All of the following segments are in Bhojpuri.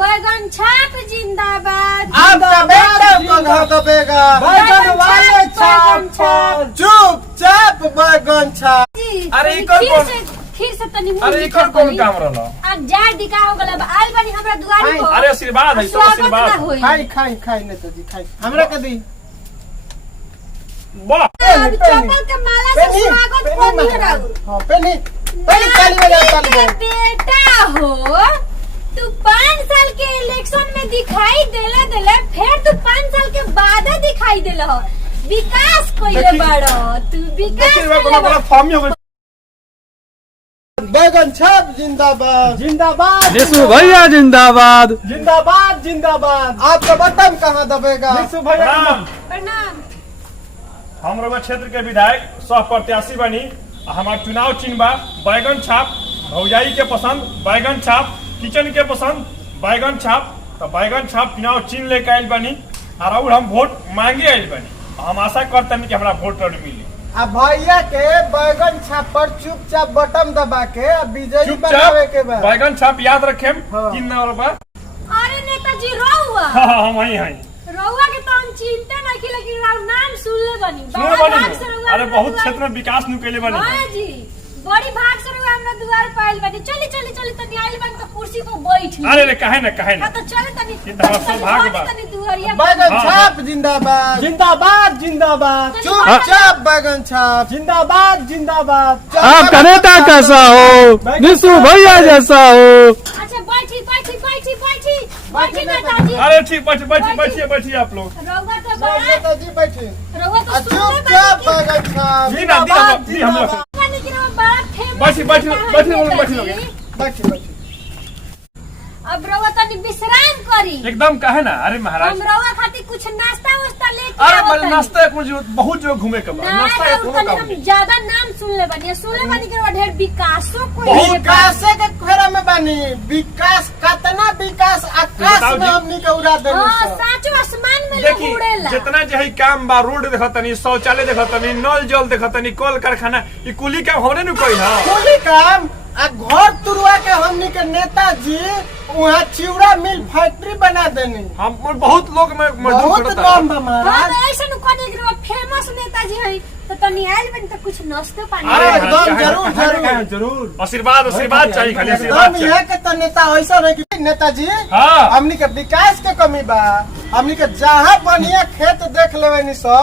बैगन छाप जिंदाबाद। आपका बेटा कहाँ दबेगा? बैगन वाले छाप पर चुपचाप बैगन छाप। अरे इकर कौन खीर से तनी अरे इकर कौन काम रहला? आज जार दिखा हो गला आइल बानी हमरा दुआरी पर। अरे आशीर्वाद है, सब आशीर्वाद। खाई नेताजी खाई। हमरा के दी। वाह चप्पल के माला से स्वागत कोनी हराऊ। हां पेनी ताली बजा ताली बजा। बेटा हो तू 5 साल के इलेक्शन में दिखाई देले फिर तू 5 साल के बाद दिखाई देले हो। विकास कइले बाड़ो तू विकास फॉर्म में बैगन छाप जिंदाबाद जिंदाबाद। निशु भैया जिंदाबाद। जिंदाबाद जिंदाबाद। आपका बटन कहाँ दबेगा? निशु भैया प्रणाम। हम लोग क्षेत्र के विधायक सह प्रत्याशी बनी। हमार चुनाव चिन्ह बा बैगन छाप। भौजाई के पसंद बैगन छाप, किचन के पसंद बैगन छाप। तो बैगन छाप चुनाव चिन्ह लेके आयल बनी और हम वोट मांगे आयल बनी। हम आशा करते कि हमारा वोट मिली। अब भैया के बैगन छाप पर चुपचाप बटन दबा के विजयी बनावे के बाद बैगन छाप याद रखे। हाँ। किन नंबर बा? अरे नेताजी रहुआ हम वही हैं। रहुआ के तो हम चिंता नहीं की, लेकिन नाम सुनले बनी। सुनले बड़ा बनी। भाग से रहुआ अरे हमरा बहुत दुआर- क्षेत्र में विकास नु कैले बनी। हाँ जी बड़ी भाग से रहुआ हमरा दुआर पाइल बनी। चली तनी आइल बनी तो कुर्सी पर बैठ ली। अरे रे काहे ना हाँ तो चले तनी ये तो हमारा सौभाग्य बा। तनी दुआरिया बैगन हाँ, छाप जिंदाबाद। जिंदाबाद जिंदाबाद। चुपचाप बैगन छाप। जिंदाबाद जिंदाबाद। आपका नेता कैसा हो? निशु भैया जैसा हो। अच्छा बैठी नेताजी। अरे ठीक बैठिए आप लोग। रहुआ तो बड़ा नेताजी बैठे। रहुआ तो सुनले चुपचाप बनी बैगन छाप। दी हम लोग कि रहुआ बड़ा फेमस बैठी नेता लोग। है। बैठे अब रहुआ तनी विश्राम करी। एकदम कहे ना। अरे महाराज हम रहुआ खातिर कुछ नाश्ता वास्ता लेके अरे आवत तनी। नाश्ता कुछ बहुत जो घूमे के बाद नाश्ता नहीं, कोनो तनी काम हम नहीं। ज्यादा नाम सुनले बनी कि रहुआ ढेर विकासो कोई बहुत विकास के फेरा में बनी। विकास कतना विकास आकाश बताओ में जी। हमनी के उड़ा देनी हाँ सब। साचो आसमान में लोग देखी उड़ेला। जितना जो है काम बा रोड देखतनी, शौचालय देखतनी, नल जल देखतनी, कल कारखाना ई कुली काम हमरे नु कोई हां। कुली काम आ घर तुरवा के हमनी के नेताजी वहाँ चिवड़ा मिल फैक्ट्री बना देनी। हम बहुत लोग में मजदूर बहुत करता नाम बा हाँ महाराज। तो ऐसा नु कोनी कि रहुआ फेमस नेताजी है तो तनी आइल बनी तो कुछ नाश्ते पानी अरे एकदम हाँ, जरूर कहे- जरूर। आशीर्वाद चाहिए खाली आशीर्वाद हम चाहिए। यहाँ के तो नेता ऐसा रहे कि नेताजी हाँ। हमनी के विकास के कमी बा। हमनी के जहाँ बढ़िया खेत देख लेवे नी सो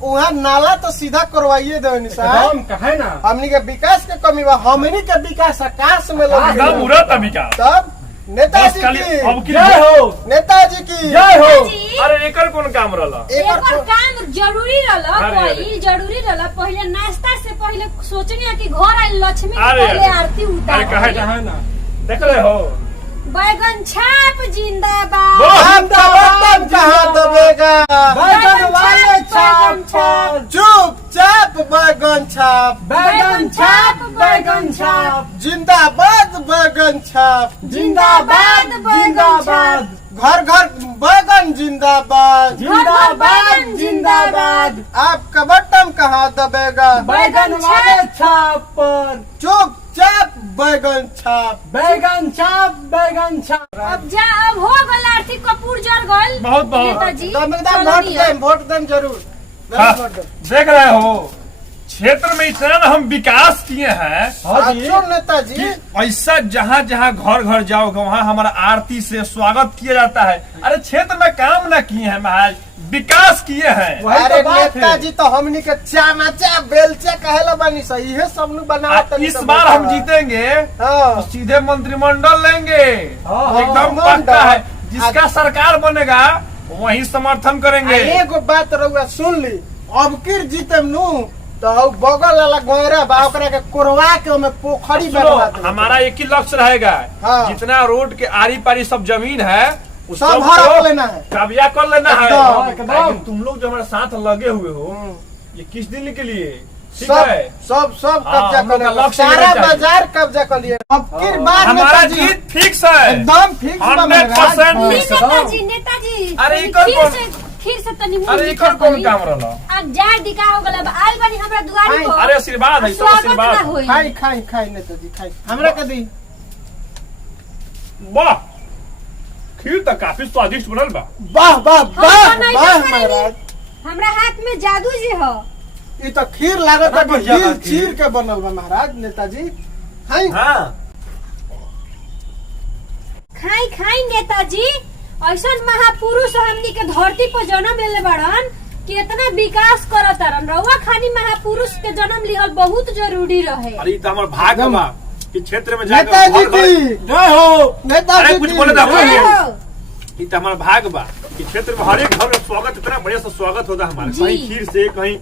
वहाँ नाला तो सीधा करवाइए देवे नी साहब। कहे ना। हमनी के विकास के कमी बा। हमनी के विकास आकाश में लग एकदम गइल। उड़त विकास। तब नेताजी बस खाली अब की की जय हो नेताजी की जय हो। जी, अरे एकर कौन काम रहला? एकर काम जरूरी रहला। अरे, अरे। कोई जरूरी रहला। पहले नाश्ता से पहले सोचनी कि घर आई लक्ष्मी के अरे, पहले अरे। आरती अरे उतार। कहे कहे ना। देख रहे हो बैगन छाप जिंदाबाद। आपका बटन कहाँ दबेगा? बैगन वाले छाप पर चुपचाप बैगन छाप। बैगन छाप बैगन छाप। जिंदाबाद बैगन छाप। जिंदाबाद जिंदाबाद। घर घर बैगन जिंदाबाद। जिंदाबाद जिंदाबाद। आपका बटन कहाँ दबेगा? बैगन वाले छाप पर चुपचाप बैगन छाप। बैगन छाप बैगन छाप। अब हो गल आर्थिक कपूर जर गल। बहुत बहुत। नेताजी एकदम चलो वोट देम जरूर। हाँ, वोट देम। देख रहे हो क्षेत्र में इतना ना हम विकास किए हैं हाँ जी। साचो नेताजी कि ऐसा जहाँ जहाँ घर घर जाओगे वहाँ हमारा आरती से स्वागत किया जाता है। अरे क्षेत्र में काम ना किए हैं महाराज, विकास किए हैं। वही अरे तो बात है। नेताजी तो हमनी के चामचा बेलचा कहेला बनी सही है सब नु बनावत इस बार हम जीतेंगे तो सीधे मंत्रिमंडल लेंगे। हाँ, एकदम हाँ, पक्का है। जिसका सरकार बनेगा वही समर्थन करेंगे। एगो बात रहुआ सुन ली। अब किर जीते नु तो बगल वाला गोयरा बा ओकरा के कोरवा के ओमे पोखरी सुनो, बनवा दे। हमारा एक ही लक्ष्य रहेगा। हाँ। जितना रोड के आरी पारी सब जमीन है उस सब सबको हड़प लेना है। कब्जा कर लेना है। एकदम, एकदम। लेकिन तुम लोग जो हमारे साथ लगे हुए हो ये किस दिन के लिए? ठीक सब है सब सब हाँ, कब्जा हम लोग कर का लिया। लक्ष्य सारा लेना चाहिए। बाजार कब्जा कर लिए। अब किर बार हमारा नेताजी जीत फिक्स है एकदम फिक्स बा 100%। महाराज। नेताजी अरे इकर कौन खीर से तनी अरे इकर कौन काम रहला? आज जार दिखा हो गला आइल बनी हमरा दुआरी पर। अरे आशीर्वाद है, सब स्वागत आशीर्वाद। ना होई। खाई नेताजी खाई हमरा के दी। वाह खीर तो काफी स्वादिष्ट बनल बा। वाह वाह वाह हम नहीं वाह करेंगे। महाराज, हमरा हाथ में जादू जी हो। ये तो खीर लागत है कि बढ़िया खीर बा खीर। चीर के बनल बा महाराज नेताजी। हाय हाँ खाई खाई नेताजी, ऐसा महापुरुष हमनी के धरती पर जन्म लेले बड़न कि इतना विकास करत रन। रउआ खानी महापुरुष के जन्म लिहल बहुत जरूरी रहे। अरे ई तो हमार भाग बा कि क्षेत्र में जाके नेताजी घर घर- की जय हो। नेताजी अरे कुछ की बोले ना जय बोलिए। हो। ई तो हमारा भाग बा कि क्षेत्र में हर एक घर में स्वागत, इतना बढ़िया से स्वागत होता है हमारे। जी। कहीं खीर से, कहीं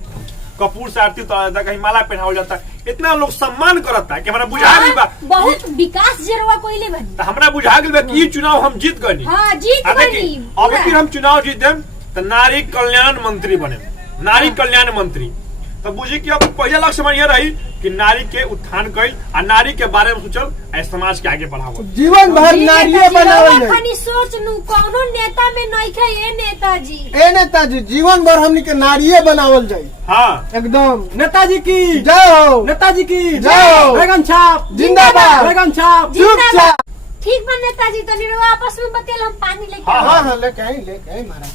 कपूर से आरती उतारा जाता, कहीं माला पहनावल जाता, इतना लोग सम्मान करता कि हमारा बुझा गई बा। बहुत विकास जरवा कोइले बनी। तो हमरा बुझा गई बा कि ये चुनाव हम जीत गए। हाँ जीत बनी। अब फिर हम चुनाव जीते तो नारी कल्याण मंत्री बने, नारी कल्याण मंत्री। तो बुझी कि अब पहला लक्ष्य हमारा यह रही कि नारी के उत्थान कईल और नारी के बारे में सोचल और समाज के आगे बढ़ावल। जीवन भर नारिये बनावल जाए। खानी सोच नू कौनो नेता में नहीं खे ये नेताजी। ए नेताजी जीवन भर हमनी के नारिये बनावल जाए हाँ एकदम। नेताजी की जय हो नेताजी की जय हो। बैगन छाप जिंदाबाद। बैगन छाप चुपचाप। ठीक बा नेताजी, तो निरवा आपस में बतेल हम पानी लेके हाँ, आवे। हाँ हाँ लेके आई महाराज।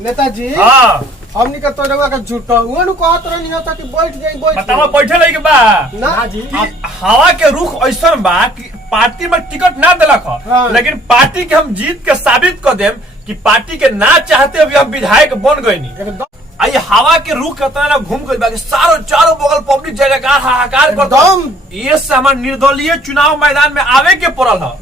नेताजी हाँ हमनी के तो रउआ के झूठा हुआ नु कहत रहनी होता कि बैठ जाई बैठ बतावा जाई। बैठे लगे बा ना हाँ जी। कि हवा के रुख ऐसा बा कि पार्टी में टिकट ना दिलक ह, हाँ। लेकिन पार्टी के हम जीत के साबित कर देम कि पार्टी के ना चाहते हुए हम विधायक बन गए नी। एकदम आई हवा के रुख कितना ना घूम गई बा कि चारों बगल पब्लिक जयकार हाहाकार कर एकदम। ये से हमारे निर्दलीय चुनाव मैदान में आवे के पड़ल है।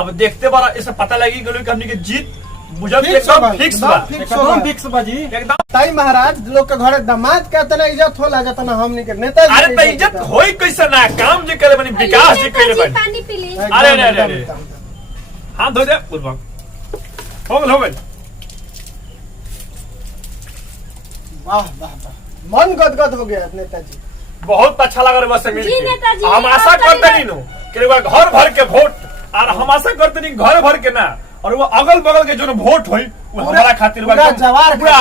अब देखते बारा इसे पता लगी गलो कि हमनी के जीत बुझल फिक्स एकदम बा, फिक्स एकदम बा, फिक्स एकदम बा। फिक्स बाजी। एकदम। ताई महाराज लोग के घरे दामाद के इतना इज्जत होला जतना हमनी के नेताजी अरे तो के इज्जत होता। होई कैसे ना, काम जे करे बनी, विकास जे करे नेताजी बनी। पानी पी ली। एकदम, अरे, अरे, एकदम, अरे। एकदम। हाथ धो दे पूर्वक। हो गल वाह वाह वाह मन गदगद हो गया नेताजी। बहुत अच्छा लगा रे बस मिल जी, नेताजी, के। हम आशा आप तो करते नहीं नहीं नो कि वो घर भर के वोट, और हम आशा करते नहीं घर भर के ना, और वो अगल बगल के जो वोट हुई वो पूरा- हमारा खातिर पूरा जवार पूरा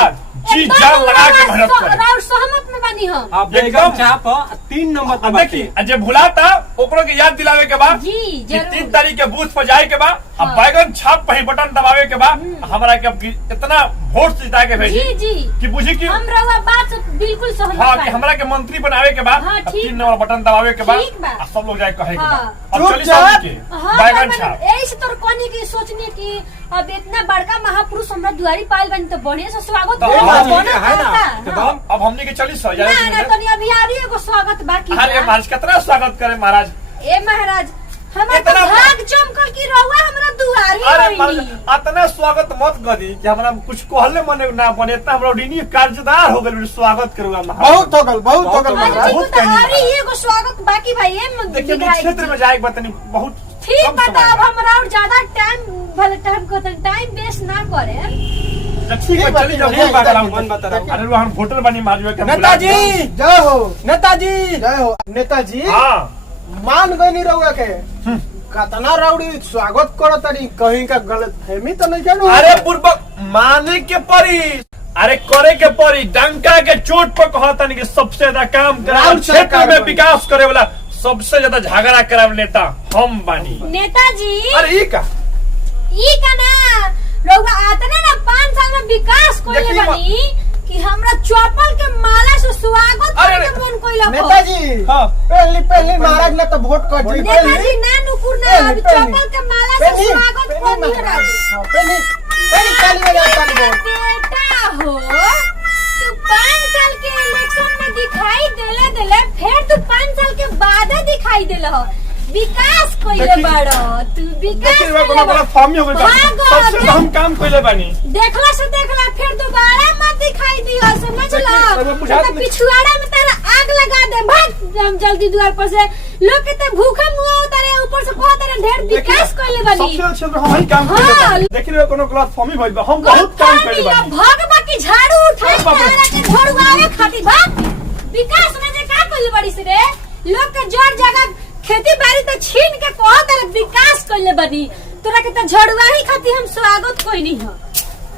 जी एकदम जान लगा के रउआ मेहनत करे। रउआ सहमत में बनी हम। आप बैगन एकदम। छाप 3 नंबर पर अब बाटे। देखी जे भुलाता ओकरो के याद दिलावे के बाद जी, कि जरूर। 3 तारीख के बूथ पर जाए के बाद अब हाँ। बैगन छाप पे ही बटन दबावे के बाद हमरा के अब कि इतना वोट जिता के भेजी जी जी कि बुझी कि हम रउआ बात से बिल्कुल सहमत हाँ कि बानी। हमरा के मंत्री बनावे के बाद हाँ, अब ठीक 3 नंबर बटन दबावे के बाद ठीक बा। अब सब लोग जाए कहे के हाँ। बाद अब चली चुपचाप। सब के हाँ, बैगन तो छाप। मैंने ऐसे तो कोनी की सोचनी कि अब इतना बड़का महापुरुष हमरा दुआरी पाइल बनी तो बढ़िया से स्वागत तो करे, हाँ, बनत है ना। रहता। तो हाँ। अब हमने के चली सौ ना ना तनी अभी आरी एगो स्वागत बाकी अरे बा। महाराज कितना स्वागत करे महाराज। ए महाराज हमरा तो इतना- भाग चमकल की रउआ हमरा दुआरी अरे होइनी। महाराज इतना स्वागत मत करी कि हमरा कुछ कहले मने ना बने, इतना हमरा ऋणी कर्जदार हो गए स्वागत करूंगा महाराज। बहुत हो गल बहुत हो गल बहुत अरे महाराज। ठीक बहुत तो कहनी आरी एगो स्वागत बाकी भाई ए देखिए विधायक क्षेत्र जी। में जाए बतानी बहुत ठीक कम बता, समय अब बा। हमरा और ज्यादा टाइम को टाइम वेस्ट ना करे। तो ठीक है चली जाओ ठीक मन बता रहा है, हूँ। बता रहा हूँ। अरे वो हम वोटर बनी माजूए के हम नेताजी जय हो नेताजी जय हो नेताजी। हाँ मान गई नहीं रहुआ के कतना राउडी स्वागत करो तरी कहीं का गलत फहमी तो नहीं जानू। अरे पूर्वक माने के परी, अरे करे के परी, डंका के चोट पर कहता नहीं कि सबसे ज्यादा काम करा राउर क्षेत्र सरकार में बनी। विकास करे वाला सबसे ज्यादा झगड़ा करे वाला नेता हम बानी। नेताजी अरे ई का ई का ना रउआ आतने ना 5 साल में विकास कोइले देखिए बनी कि हमरा चौपल के माला से स्वागत अरे करे के मन कोइला को। नेताजी हाँ। पहली महाराज ने तो वोट कर दी नेताजी ना नुकुर ना पहली, अब पहली। चौपल के माला से स्वागत कर दिया राज। पहली ताली बजा ताली बजा। बेटा हो तू 5 साल के इलेक्शन में दिखाई देले फिर तू 5 साल के बाद दिखाई देले हो। विकास कोइले देखिए- बड़ो तू विकास देखिए वो कोइले गलत फहमी हो गई बा। भागो, सबसे ज्यादा हम काम कइले बानी। देखला से देखला फिर दोबारा मत दिखाई दियो, समझ देखिए, लो। वो बुझात तो नहीं। पिछुआड़ा में तेरा आग लगा दे, भाग हम जल्दी द्वार पर से। लोग के तो भूखे मुंह उतारे ऊपर से बहुत तेरे ढेर विकास कोइले बनी। सबसे अच्छे तो हम ही काम कइले हाँ। बानी। देखिए वो कोनो गलत फहमी भइल बा, हम बहुत काम कइले बानी। भाग बाकी झाड़ू उठाए अरे बाप रे। तारा के झड़ुआवे खातिर भाग। विकास में जे का कोइले बड़ी से रे, लोग के जड़ जगह खेती बाड़ी तो छीन के कह तेरे विकास कोइले बनी। तोरा के तो झड़ुआ ही खातिर हम स्वागत कोई नहीं हो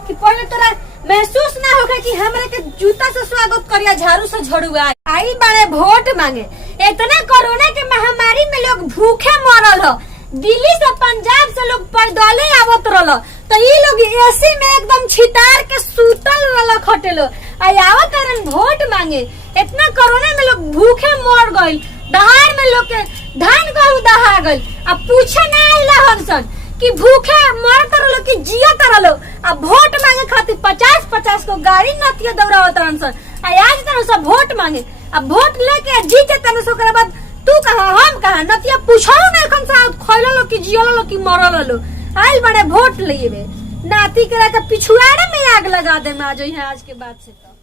कि पहले तोरा महसूस ना होगा कि हमरा के जूता से स्वागत करिया झाड़ू से झड़ुआ आई बड़े वोट मांगे। इतना कोरोना के महामारी में लोग भूखे मरल हो, दिल्ली से पंजाब से लोग पैदले आवत रहल, तो ई लोग एसी में एकदम छितार के सूतल वाला खटेलो आवत रन वोट मांगे। इतना कोरोना में लोग भूखे मर गइल, दहाड़ में लोग के धान गहूं दहा गइल। अब पूछे ना आइला हमसन कि भूखे मरत रहलो कि जियत रहलो। अब वोट मांगे खातिर 50-50 को गाड़ी नतिया दौड़ावत रहन सन। आज तन सब वोट मांगे, अब वोट लेके जीते तन सो ओकरा बाद तू कहा हम कहा नतिया पूछो ना एखन से खइलो कि जियलो कि मरलो। आइल बड़े वोट लेबे नाती के पिछुआड़े में आग लगा दे आज के बाद से। तो